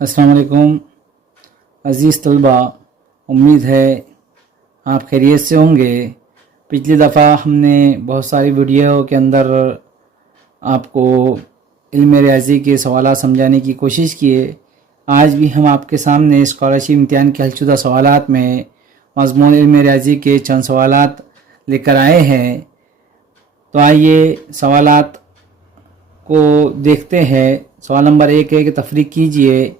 अस्सलाम वालेकुम अज़ीज़ तलबा, उम्मीद है आप खैरियत से होंगे। पिछली दफ़ा हमने बहुत सारी वीडियो के अंदर आपको इल्म रियाज़ी के सवाल समझाने की कोशिश किए। आज भी हम आपके सामने स्कॉलरशिप इम्तिहान के हलशुदा सवालात में मज़मून इल्म रियाज़ी के चंद सवालात लेकर आए हैं। तो आइए सवालात को देखते हैं। सवाल नंबर 1 है कि तफरीक कीजिए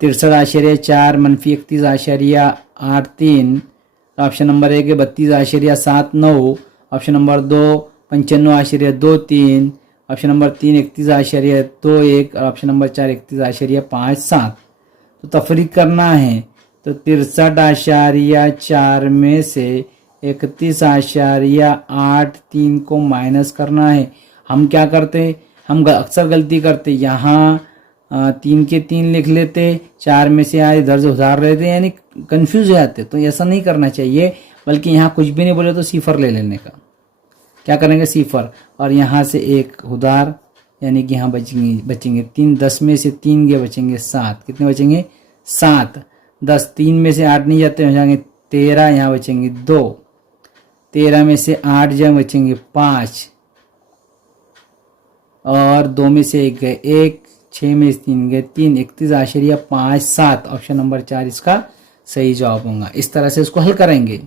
63.4 मनफी 31.83। ऑप्शन नंबर 1 है 32.79। Option number 2 95.23। ऑप्शन नंबर 3 31.21 और ऑप्शन नंबर 4 31.57। तो तफरीक करना है तो 63.4 में से 31.83 को माइनस करना है। हम क्या करते, हम अक्सर गलती करते, यहाँ 3 के 3 लिख लेते, 4 में से आए इधर से उधार लेते, यानी कंफ्यूज हो जाते। तो ऐसा नहीं करना चाहिए, बल्कि यहाँ कुछ भी नहीं बोले तो सिफर ले लेने का। क्या करेंगे, सिफर, और यहाँ से एक उधार, यानी कि यहाँ बचेंगे 3। 10 में से 3 गए, बचेंगे 7। कितने बचेंगे, 7। 10 3 में से 8 नहीं जाते, हो जाएंगे 13, यहाँ बचेंगे 2। 13 में से 8 जाए, बचेंगे 5, और 2 में से 1 गए 1, 6 में से 3 गए 3, 31.57। ऑप्शन नंबर 4 इसका सही जवाब होगा। इस तरह से इसको हल करेंगे।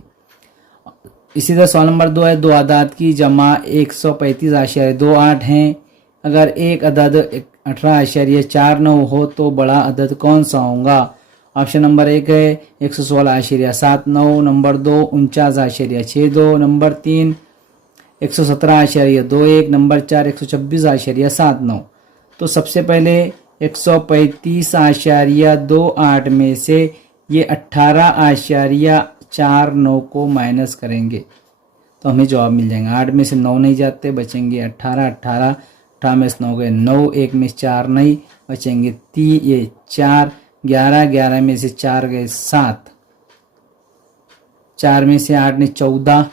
इसी तरह सवाल नंबर 2 है, दो अदाद की जमा 135.28 हैं। अगर एक अदद 18.49 हो तो बड़ा अदद कौन सा होगा। ऑप्शन नंबर 1 है 116.79। नंबर 2 49.62। नंबर 3 117.21। नंबर 4 126.79। तो सबसे पहले 135.28 में से ये 18.49 को माइनस करेंगे तो हमें जवाब मिल जाएगा। 8 में से 9 नहीं जाते, बचेंगे 18। 18 में से 9 गए 9, 1 में से 4 नहीं, बचेंगे 3, ये 4। 11 में से 4 गए 7। 4 में से 8 ने 14।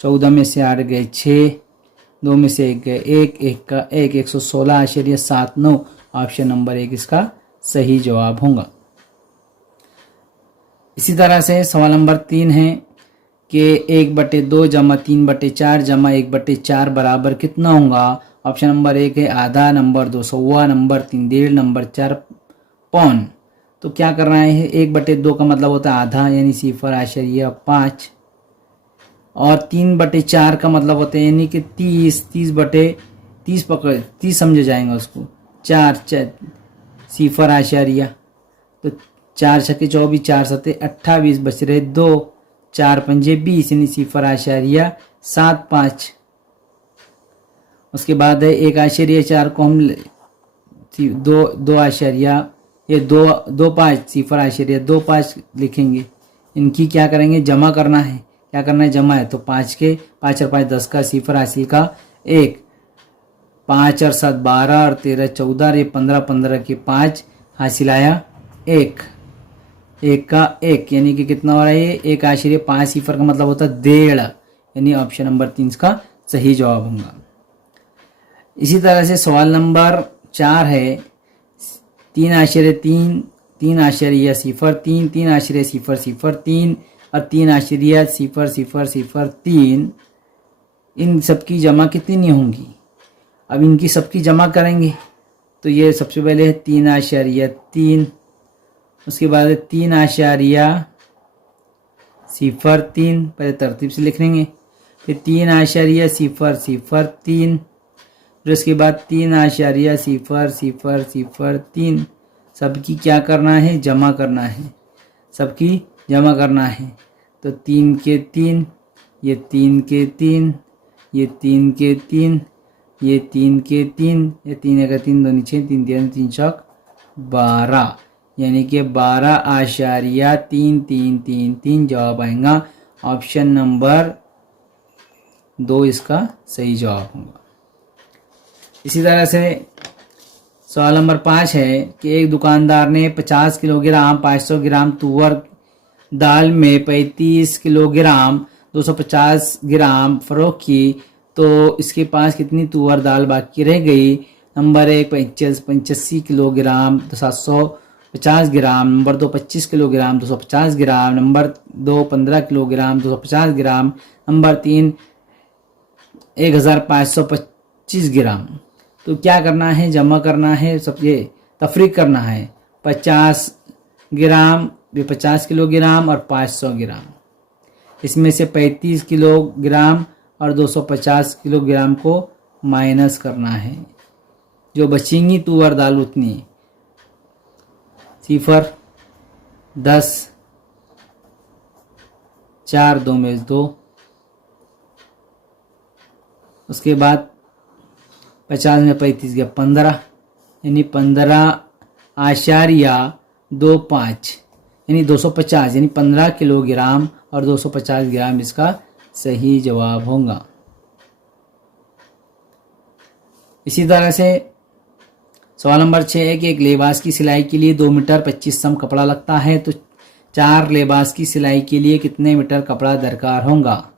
14 में से 8 गए 6। 2 में से 1 गए 1, 1 का 1, 116.79। ऑप्शन नंबर 1 इसका सही जवाब होगा। इसी तरह से सवाल नंबर 3 है कि 1/2 जमा 3/4 जमा 1/4 बराबर कितना होगा। ऑप्शन नंबर 1 है आधा। नंबर 2 सवा। नंबर 3 1.5। नंबर 4 पौन। तो क्या करना है, 1/2 का मतलब होता है आधा, यानी 0.5, और 3/4 का मतलब होता है यानी कि 30। 30 पकड़ 30 समझे जाएंगे उसको। 4 0.5, तो 4 छक्के 24, 4 सत्ते 28, बच रहे 2। 4 पंजे 20, यानी 0.75। उसके बाद है 1.4 को हम 2.25 लिखेंगे। इनकी क्या करेंगे, जमा करना है। क्या करना है, जमा है, तो 5 के 5 और 5 10 का, सिफर हासिल का 1। 5 और 7 12 और 13 14, ये 15 15 के 5 हासिल आया 1। 1 का 1, यानी कि कितना हो रहा है ये 1.5। सिफर का मतलब होता है 1.5, यानी ऑप्शन नंबर 3 इसका सही जवाब होगा। इसी तरह से सवाल नंबर 4 है 3.3, 3.03, 3.003 और 3.00003। इन सबकी जमा कितनी होंगी। अब इनकी सबकी जमा करेंगे तो ये सबसे पहले है 3.3, उसके बाद है 3.03, पहले तरतीब से लिख लेंगे, फिर 3.003, फिर उसके बाद 3.003। सबकी क्या करना है, जमा करना है। सबकी जमा करना है तो 3 के 3, ये 3 के 3, ये 3 के 3, ये 3 के 3, ये 3 का 3 2 6, 3 3 3 चौक 12, यानी कि 12.3333 जवाब आएगा। ऑप्शन नंबर 2 इसका सही जवाब होगा। इसी तरह से सवाल नंबर 5 है कि एक दुकानदार ने 50 किलोग्राम 500 ग्राम तुअर दाल में 35 किलोग्राम 250 ग्राम फरोख्त की, तो इसके पास कितनी तुअर दाल बाकी रह गई। नंबर 1 85 किलोग्राम तो 750 ग्राम, नंबर 2 25 किलोग्राम 250 ग्राम, नंबर 2 15 किलोग्राम 250 ग्राम, नंबर 3 1525 ग्राम। तो क्या करना है, जमा करना है, सब ये तफरीक करना है। 50 ग्राम, ये 50 किलोग्राम और 500 ग्राम, इसमें से 35 किलोग्राम और 250 किलोग्राम को माइनस करना है। जो बचेंगी तुअर दाल उतनी 0 10 4 2 में 2, उसके बाद 50 में 35 गया 15, यानी 15.25 यानी 250 यानी 15 किलोग्राम और 250 ग्राम इसका सही जवाब होगा। इसी तरह से सवाल नंबर 6 है कि एक लिबास की सिलाई के लिए 2 मीटर 25 सम कपड़ा लगता है, तो 4 लिबास की सिलाई के लिए कितने मीटर कपड़ा दरकार होगा।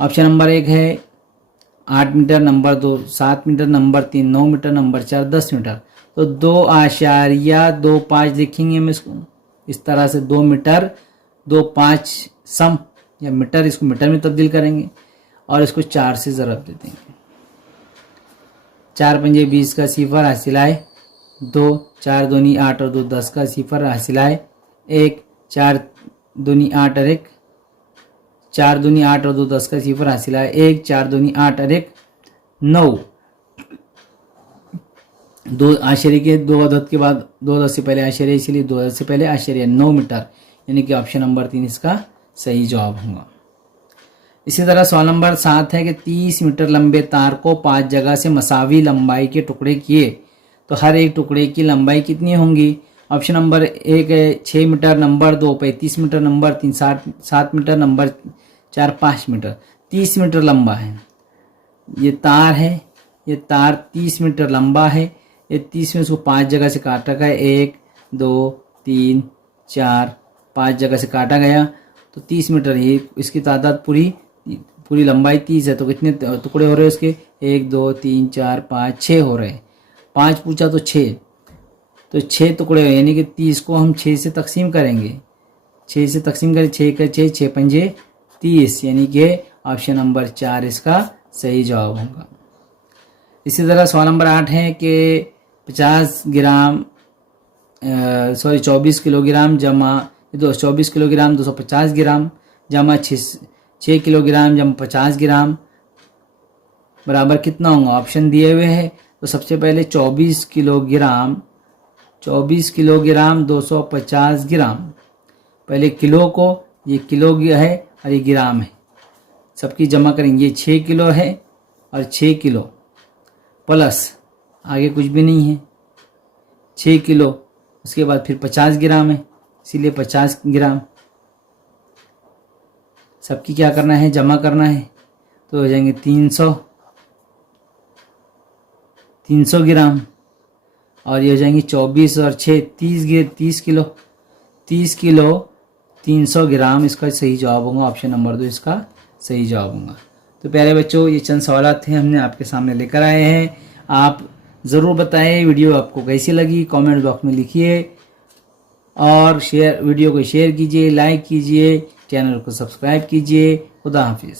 ऑप्शन नंबर 1 है 8 metre, number 2 7 metre, number 3 9 metre, number 4 10 metre. तो 2.25 लिखेंगे हम इसको इस तरह से, 2 मीटर 2.5 सम या मीटर, इसको मीटर में तब्दील करेंगे और इसको 4 से ज़रब दे देंगे। 4 पंजे 20 का 0 हासिल आए 2, 4 दूनी 8 और 2 10 का 0 हासिल आए 1, 4 दूनी 8 और 1, 4 दूनी 8 और 2 10 का 0 हासिल आए 1, 4 दूनी 8 और 1 9, 2 आश्चर्य के 2 अदद के बाद 2 अदद से पहले आश्चर्य, इसलिए 2 अदद से पहले आश्चर्य 9 मीटर, यानी कि ऑप्शन नंबर 3 इसका सही जवाब होगा। इसी तरह सवाल नंबर 7 है कि 30 मीटर लंबे तार को 5 जगह से मसावी लंबाई के टुकड़े किए तो हर एक टुकड़े की लंबाई कितनी होंगी। ऑप्शन नंबर 1 है 6 metre, number 2 35 metre, number 3 7 metre, number 4 5 metre. 30 metre लंबा है ये तार है, ये तार 30 मीटर लंबा है, ये 30 में उसको 5 जगह से काटा गया 1 2 3 4 5 जगह से काटा गया तो 30 मीटर, ये इसकी तादाद पूरी लंबाई 30 है, तो कितने टुकड़े हो रहे हैं इसके 1 2 3 4 5 6 हो रहे हैं। 5 पूछा तो 6, तो 6 टुकड़े हो, यानी कि 30 को हम 6 से तकसीम करेंगे, 6 से तकसीम करें 6 का 6 6 पंजे 30, यानी कि ऑप्शन नंबर 4 इसका सही जवाब होगा। इसी तरह सवाल नंबर 8 है कि 24 किलोग्राम जमा 24 किलोग्राम 250 ग्राम जमा 6 किलोग्राम जमा 50 ग्राम बराबर कितना होगा। ऑप्शन दिए हुए हैं, तो सबसे पहले 24 किलोग्राम 250 ग्राम, पहले किलो को, ये किलो है और ये ग्राम है, सबकी जमा करेंगे। ये 6 किलो है और 6 किलो प्लस आगे कुछ भी नहीं है 6 किलो, उसके बाद फिर 50 ग्राम है, इसीलिए 50 ग्राम सबकी क्या करना है, जमा करना है, तो हो जाएंगे 300 ग्राम, और ये हो जाएंगे 24 और 6 30 किलो 300 ग्राम इसका सही जवाब होगा। ऑप्शन नंबर 2 इसका सही जवाब होगा। तो प्यारे बच्चों, ये चंद सवाल थे हमने आपके सामने लेकर आए हैं। आप ज़रूर बताएं वीडियो आपको कैसी लगी, कमेंट बॉक्स में लिखिए और वीडियो को शेयर कीजिए, लाइक कीजिए, चैनल को सब्सक्राइब कीजिए। खुदा हाफिज़।